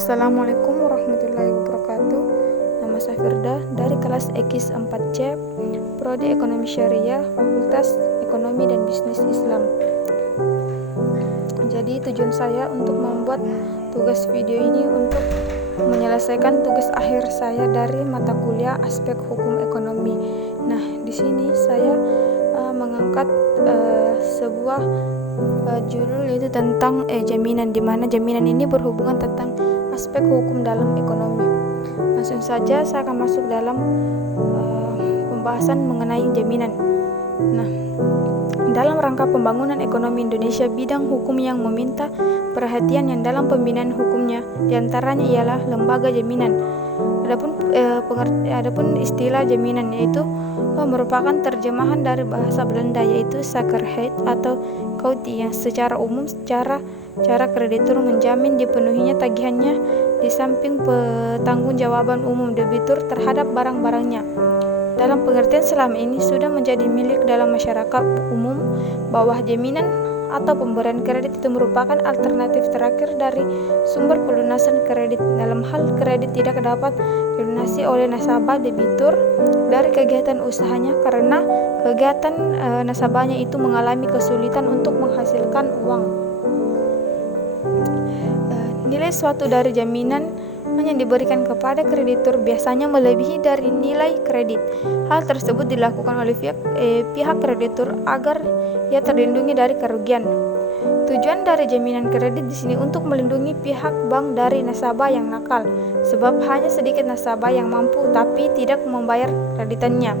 Assalamualaikum warahmatullahi wabarakatuh. Nama saya Firda dari kelas X 4C, Prodi Ekonomi Syariah, Fakultas Ekonomi dan Bisnis Islam. Jadi tujuan saya untuk membuat tugas video ini untuk menyelesaikan tugas akhir saya dari mata kuliah aspek hukum ekonomi. Nah, di sini saya mengangkat sebuah judul yaitu tentang jaminan, di mana jaminan ini berhubungan tentang aspek hukum dalam ekonomi. Langsung saja saya akan masuk dalam pembahasan mengenai jaminan. Nah, dalam rangka pembangunan ekonomi Indonesia, bidang hukum yang meminta perhatian yang dalam pembinaan hukumnya diantaranya ialah lembaga jaminan. Adapun istilah jaminan yaitu merupakan terjemahan dari bahasa Belanda yaitu Zekerheid atau Kautie, yang secara umum cara kreditur menjamin dipenuhinya tagihannya di samping pertanggungjawaban umum debitur terhadap barang-barangnya. Dalam pengertian selama ini sudah menjadi milik dalam masyarakat umum bahwa jaminan atau pemberian kredit itu merupakan alternatif terakhir dari sumber pelunasan kredit. Dalam hal kredit tidak dapat dilunasi oleh nasabah debitur dari kegiatan usahanya karena kegiatan nasabahnya itu mengalami kesulitan untuk menghasilkan uang. Nilai suatu dari jaminan yang diberikan kepada kreditur biasanya melebihi dari nilai kredit. Hal tersebut dilakukan oleh pihak kreditur agar ia terlindungi dari kerugian. Tujuan dari jaminan kredit di sini untuk melindungi pihak bank dari nasabah yang nakal, sebab hanya sedikit nasabah yang mampu tapi tidak membayar kreditannya.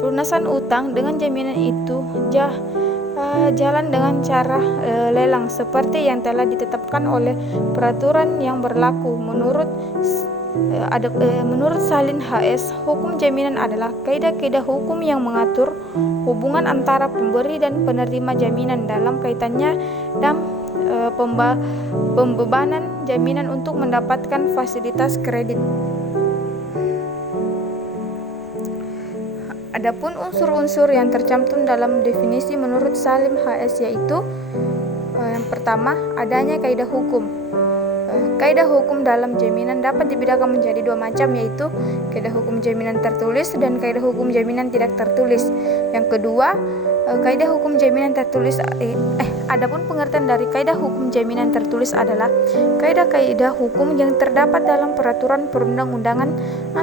Pelunasan utang dengan jaminan itu jalan dengan cara lelang seperti yang telah ditetapkan oleh peraturan yang berlaku. Menurut Salin HS, hukum jaminan adalah kaidah-kaidah hukum yang mengatur hubungan antara pemberi dan penerima jaminan dalam kaitannya dan pembebanan jaminan untuk mendapatkan fasilitas kredit. Adapun unsur-unsur yang tercantum dalam definisi menurut Salim HS yaitu yang pertama, adanya kaidah hukum. Kaidah hukum dalam jaminan dapat dibedakan menjadi dua macam, yaitu kaidah hukum jaminan tertulis dan kaidah hukum jaminan tidak tertulis. Yang kedua, kaidah hukum jaminan tertulis adapun pengertian dari kaidah hukum jaminan tertulis adalah kaidah-kaidah hukum yang terdapat dalam peraturan perundang-undangan,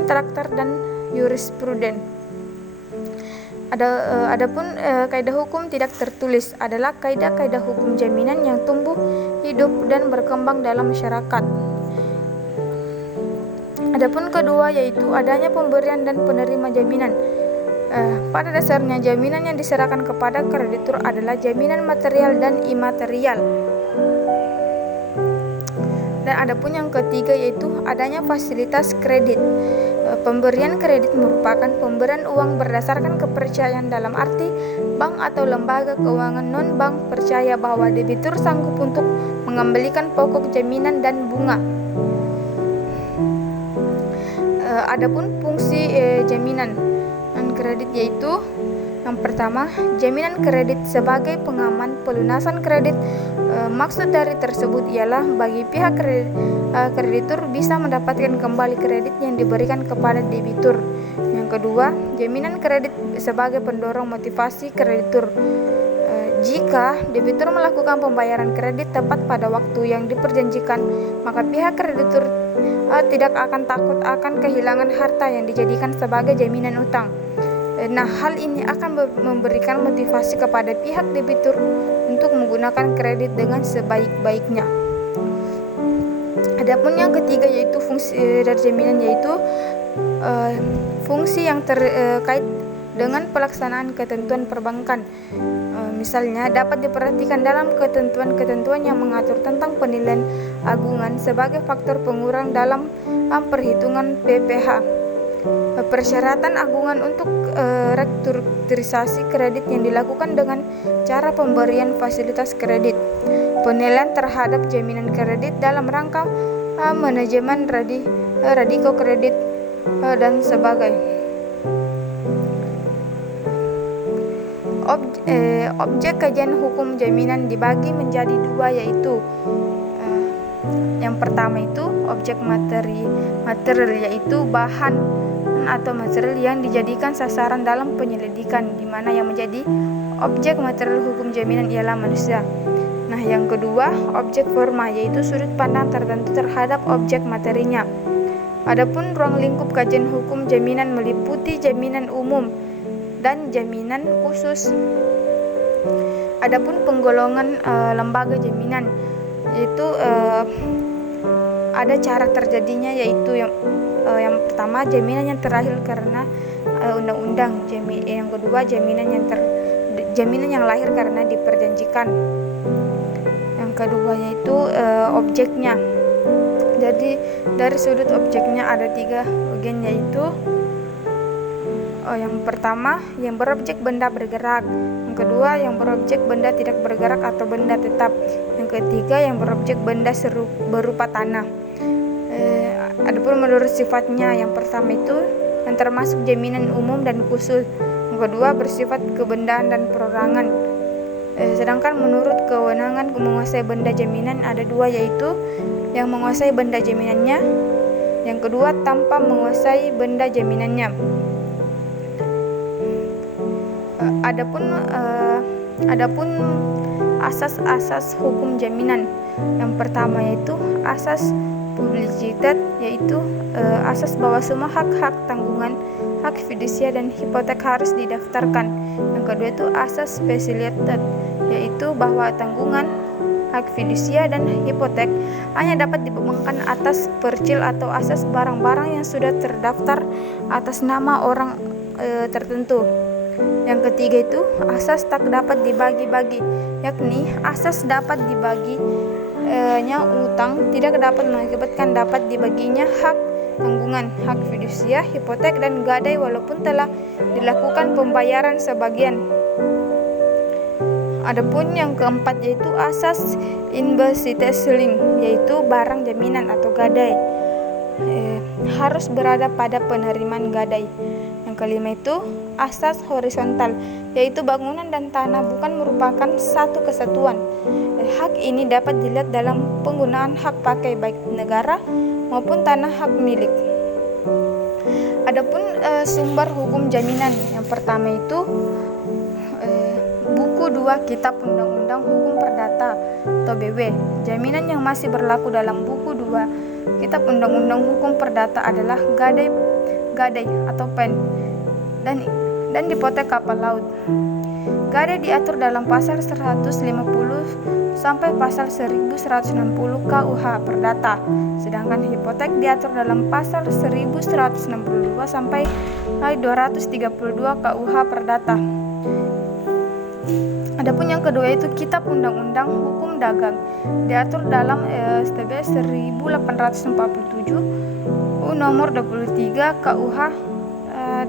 traktat dan jurispruden. Adapun kaidah hukum tidak tertulis adalah kaidah-kaidah hukum jaminan yang tumbuh, hidup dan berkembang dalam masyarakat. Adapun kedua yaitu adanya pemberian dan penerima jaminan. Pada dasarnya jaminan yang diserahkan kepada kreditur adalah jaminan material dan imaterial. Dan adapun yang ketiga yaitu adanya fasilitas kredit. Pemberian kredit merupakan pemberian uang berdasarkan kepercayaan dalam arti bank atau lembaga keuangan non-bank percaya bahwa debitur sanggup untuk mengembalikan pokok jaminan dan bunga. Adapun fungsi jaminan dan kredit yaitu yang pertama, jaminan kredit sebagai pengaman pelunasan kredit. Maksud dari tersebut ialah bagi pihak kreditur bisa mendapatkan kembali kredit yang diberikan kepada debitur. Yang kedua, jaminan kredit sebagai pendorong motivasi kreditur. Jika debitur melakukan pembayaran kredit tepat pada waktu yang diperjanjikan, maka pihak kreditur tidak akan takut akan kehilangan harta yang dijadikan sebagai jaminan utang. Nah, hal ini akan memberikan motivasi kepada pihak debitur untuk menggunakan kredit dengan sebaik-baiknya. Adapun yang ketiga yaitu fungsi dari jaminan yaitu fungsi yang terkait dengan pelaksanaan ketentuan perbankan. Misalnya dapat diperhatikan dalam ketentuan-ketentuan yang mengatur tentang penilaian agungan sebagai faktor pengurang dalam perhitungan PPh. Persyaratan agungan untuk restrukturisasi kredit yang dilakukan dengan cara pemberian fasilitas kredit, penilaian terhadap jaminan kredit dalam rangka manajemen radiko kredit dan sebagainya. Objek kajian hukum jaminan dibagi menjadi dua, yaitu yang Yang pertama itu objek material, yaitu bahan atau material yang dijadikan sasaran dalam penyelidikan, di mana yang menjadi objek material hukum jaminan ialah manusia. Nah, yang kedua, objek forma, yaitu sudut pandang tertentu terhadap objek materinya. Adapun ruang lingkup kajian hukum jaminan meliputi jaminan umum dan jaminan khusus. Adapun penggolongan lembaga jaminan, yaitu ada cara terjadinya, yaitu yang pertama jaminan yang terlahir karena undang-undang, yang kedua jaminan yang lahir karena diperjanjikan, yang kedua yaitu objeknya. Jadi dari sudut objeknya ada 3 bagian, yaitu yang pertama yang berobjek benda bergerak, yang kedua yang berobjek benda tidak bergerak atau benda tetap, yang ketiga yang berobjek benda berupa tanah. Adapun menurut sifatnya, yang pertama itu yang termasuk jaminan umum dan khusus, yang kedua bersifat kebendaan dan perorangan. Sedangkan menurut kewenangan menguasai benda jaminan ada 2, yaitu yang menguasai benda jaminannya, yang kedua tanpa menguasai benda jaminannya. Adapun asas-asas hukum jaminan, yang pertama yaitu asas publisitas, yaitu asas bahwa semua hak-hak tanggungan, hak fidusia dan hipotek harus didaftarkan. Yang kedua itu asas spesialitas, yaitu bahwa tanggungan, hak fidusia dan hipotek hanya dapat dibebankan atas percil atau asas barang-barang yang sudah terdaftar atas nama orang tertentu. Yang ketiga itu asas tak dapat dibagi-bagi, yakni asas dapat dibaginya utang tidak dapat mengakibatkan dapat dibaginya hak tanggungan, hak fidusia, hipotek dan gadai walaupun telah dilakukan pembayaran sebagian. Adapun yang keempat yaitu asas inbesitesling, yaitu barang jaminan atau gadai harus berada pada penerimaan gadai. Yang kelima itu asas horizontal, yaitu bangunan dan tanah bukan merupakan satu kesatuan. Hak ini dapat dilihat dalam penggunaan hak pakai baik negara maupun tanah hak milik. Adapun sumber hukum jaminan, yang pertama itu buku 2 Kitab Undang-Undang Hukum Perdata atau BW. Jaminan yang masih berlaku dalam buku 2 Kitab Undang-Undang Hukum Perdata adalah gadai atau pen dan hipotek kapal laut. Gadai diatur dalam pasal 150 sampai pasal 1160 KUH Perdata, sedangkan hipotek diatur dalam pasal 1162 sampai 232 KUH Perdata. Adapun yang kedua itu Kitab Undang-Undang Hukum Dagang, diatur dalam STB 1847 nomor 23 KUH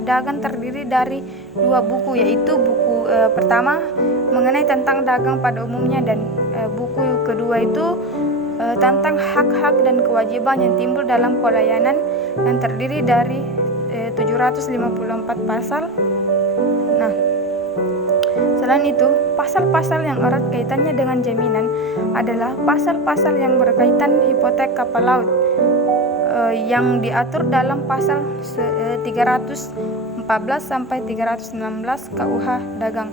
Dagang, terdiri dari 2 buku, yaitu buku pertama mengenai tentang dagang pada umumnya dan buku kedua itu tentang hak-hak dan kewajiban yang timbul dalam pelayanan, yang terdiri dari 754 pasal. Nah, selain itu, pasal-pasal yang erat kaitannya dengan jaminan adalah pasal-pasal yang berkaitan hipotek kapal laut yang diatur dalam pasal 314 sampai 316 KUH Dagang.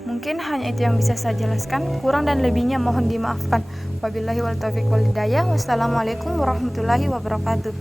Mungkin hanya itu yang bisa saya jelaskan, kurang dan lebihnya mohon dimaafkan. Wabillahi wal taufiq wal hidayah. Wassalamualaikum warahmatullahi wabarakatuh.